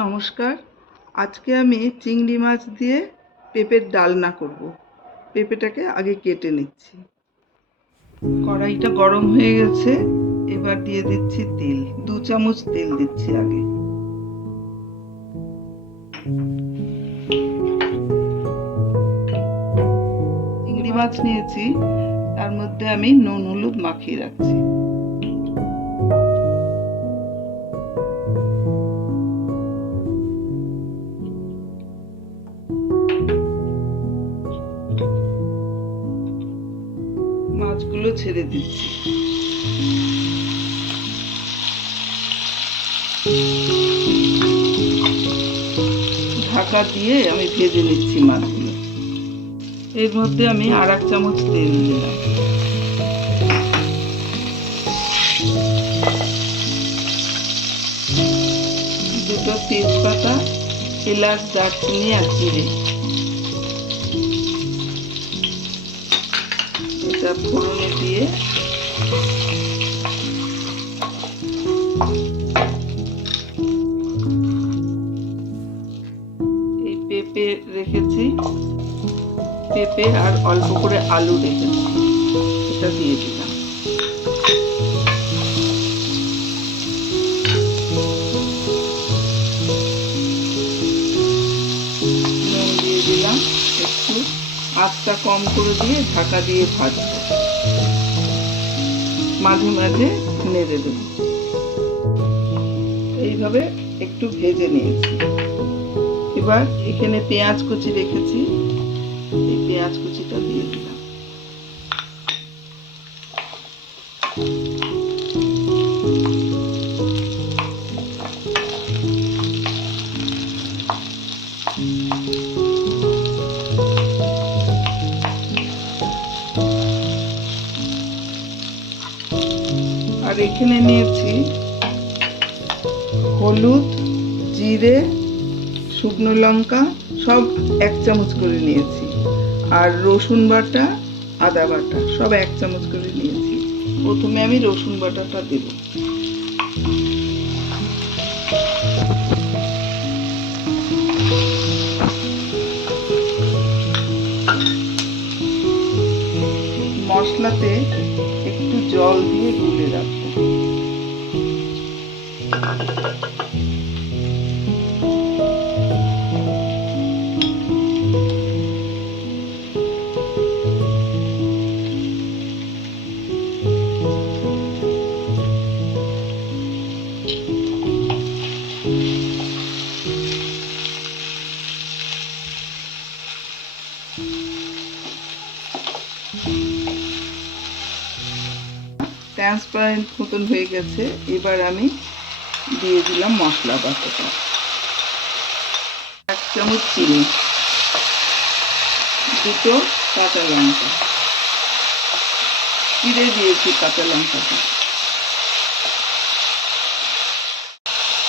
নমস্কার। আজকে আমি চিংড়ি মাছ দিয়ে পেঁপের ডালনা করব। পেঁপেটাকে আগে কেটে নিচ্ছি। কড়াইটা গরম হয়ে গেছে, এবার দিয়ে দিচ্ছি তেল। 2 চামচ তেল দিচ্ছি আগে। চিংড়ি মাছ নিয়েছি, তার মধ্যে আমি নুন হলুদ মাখিয়ে রাখছি। মাছগুলো ছেড়ে দিচ্ছি। ঢাকা দিয়ে আমি ভেজে নিচ্ছি মাছগুলো। এর মধ্যে আমি 1/2 চামচ তেল দিলাম। দুটো তেজপাতা, এলাচ, দারচিনি আর জিরে, এটা ফোড়নে দিয়ে এই পেঁপে রেখেছি, পেঁপে আর অল্প করে আলু রেখেছি, এটা দিয়ে দিলাম। নুন দিয়ে দিলাম একটু, আঁচটা কম করে দিয়ে ঢাকা দিয়ে ভাজবো, মাঝে মাঝে নেড়ে দেব। এইভাবে একটু ভেজে নিয়েছি। এবার এখানে পেঁয়াজ কুচি রেখেছি, এই পেঁয়াজ কুচিটা দিয়ে দিলাম। আর এখানে নিয়েছি হলুদ, জিরে, শুকনো লঙ্কা সব 1 চামচ করে নিয়েছি, আর রসুন বাটা, আদা বাটা সব 1 চামচ করে নিয়েছি। প্রথমে আমি রসুন বাটাটা দেব। মশলাতে একটু জল দিয়ে গুলে রাখবো। ট্রান্সপারেন্ট মতন হয়ে গেছে, এবার আমি দিয়ে দিলাম মশলা বাটাটা। 1 চামচ চিনি, দুটো কাঁচা লঙ্কা, চিড়ে দিয়েছি কাঁচা লঙ্কাটা।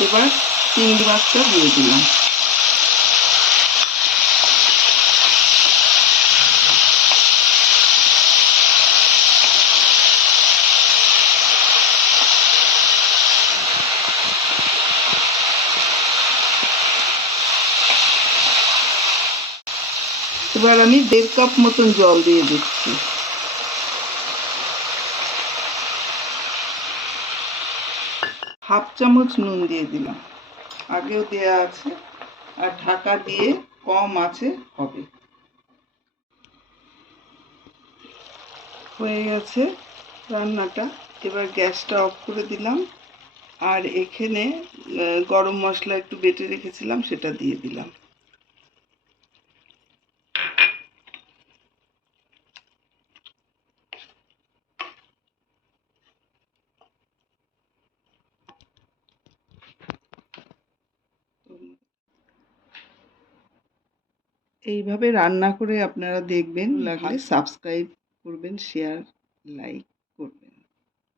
এবার চিংড়ি মাছটা দিয়ে দিলাম। এবার আমি 1.5 কাপ মতন জল দিয়ে দিচ্ছি। হাফ চামচ নুন দিয়ে দিলাম, আগেও দেয়া আছে, আর ঢাকা দিয়ে কম আঁচে হবে। হয়ে গেছে রান্নাটা, এবার গ্যাসটা অফ করে দিলাম, আর এখানে গরম মশলা একটু বেটে রেখেছিলাম, সেটা দিয়ে দিলাম। এইভাবে রান্না করে আপনারা দেখবেন, লাগলে সাবস্ক্রাইব করবেন, শেয়ার, লাইক